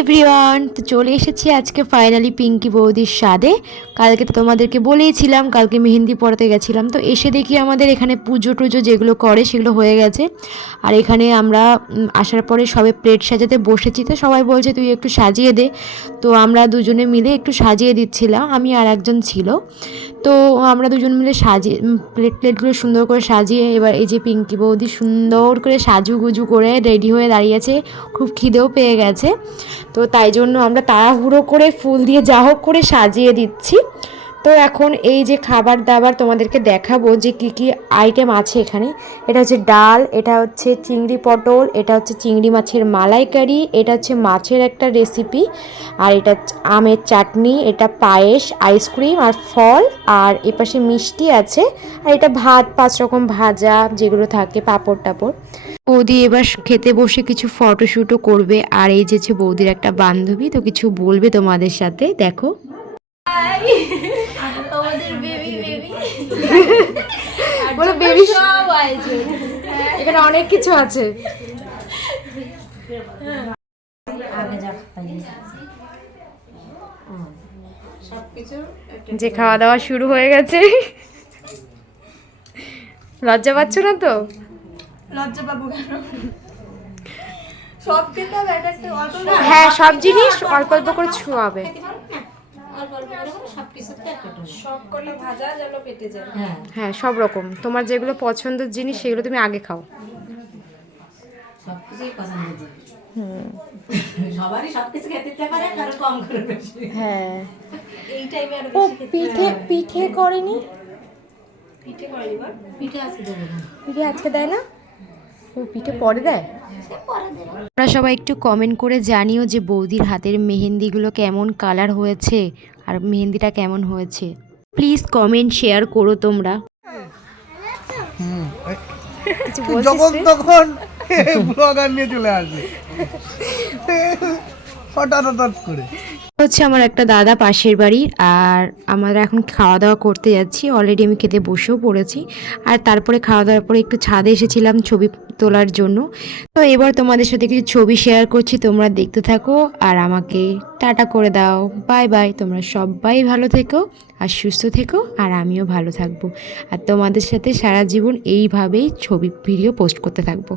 Everyone, তো চলে এসেছি আজকে ফাইনালি পিঙ্কি বৌদির স্বাদে। কালকে তো তোমাদেরকে বলেইছিলাম, কালকে মেহেন্দি পড়াতে গেছিলাম, তো এসে দেখি আমাদের এখানে পুজো টুজো যেগুলো করে সেগুলো হয়ে গেছে। আর এখানে আমরা আসার পরে সবে প্লেট সাজাতে বসেছি, তো সবাই বলছে তুই একটু সাজিয়ে দে। তো আমরা দুজনে মিলে একটু সাজিয়ে দিচ্ছিলাম, আমি আর একজন ছিল। তো আমরা দুজন মিলে সাজিয়ে প্লেটগুলো সুন্দর করে সাজিয়ে, এবার এই যে পিঙ্কি বৌদি সুন্দর করে সাজুগুজু করে রেডি হয়ে দাঁড়িয়েছে, খুব খিদেও পেয়ে গেছে। তো তাই জন্য আমরা তাড়াহুড়ো করে ফুল দিয়ে যা হোক করে সাজিয়ে দিচ্ছি। তো এখন এই যে খাবার দাবার তোমাদেরকে দেখাবো যে কী কী আইটেম আছে এখানে। এটা হচ্ছে ডাল, এটা হচ্ছে চিংড়ি পটল, এটা হচ্ছে চিংড়ি মাছের মালাইকারি, এটা হচ্ছে মাছের একটা রেসিপি, আর এটা আমের চাটনি, এটা পায়েস, আইসক্রিম আর ফল, আর এপাশে মিষ্টি আছে, আর এটা ভাত, 5 রকম ভাজা যেগুলো থাকে, পাঁপড় টাপড়। বৌদি এবার খেতে বসে কিছু ফটোশ্যুটও করবে। আর এই যে বৌদির একটা বান্ধবী, তো কিছু বলবে তোমাদের সাথে, দেখো। বলো বেবি, এখানে অনেক কিছু আছে। যে খাওয়া দাওয়া শুরু হয়ে গেছে। লজ্জা পাচ্ছ না তো? লজ্জা পাবো কেন? সব খেতে হবে, হ্যাঁ, সব জিনিস অল্প অল্প করে ছোঁয়াবে। হ্যাঁ, সব রকম তোমার যেগুলো পছন্দের জিনিস সেগুলো তুমি আগে খাও। হ্যাঁ, ও পিঠে পিঠে করেনি, পিঠে আজকে দেয় না, ও পিঠে পরে দেয়। তোমরা সবাই একটু কমেন্ট করে জানিও যে বৌদির হাতের মেহেন্দিগুলো কেমন কালার হয়েছে আর মেহেন্দিটা কেমন হয়েছে। প্লিজ কমেন্ট শেয়ার করো তোমরা। যখন তখন ব্লগার নিয়ে চলে আসবে হঠাৎ হঠাৎ করে। হচ্ছে আমার একটা দাদা পাশের বাড়ির, আর আমরা এখন খাওয়া দাওয়া করতে যাচ্ছি। অলরেডি আমি খেতে বসেও পড়েছি, আর তারপরে খাওয়া দাওয়ার পরে একটু ছাদে এসেছিলাম ছবি তোলার জন্য। তো এবার তোমাদের সাথে কিছু ছবি শেয়ার করছি, তোমরা দেখতে থাকো আর আমাকে টাটা করে দাও। বাই বাই, তোমরা সবাই ভালো থেকো আর সুস্থ থেকো, আর আমিও ভালো থাকবো, আর তোমাদের সাথে সারা জীবন এইভাবেই ছবি ভিডিও পোস্ট করতে থাকবো।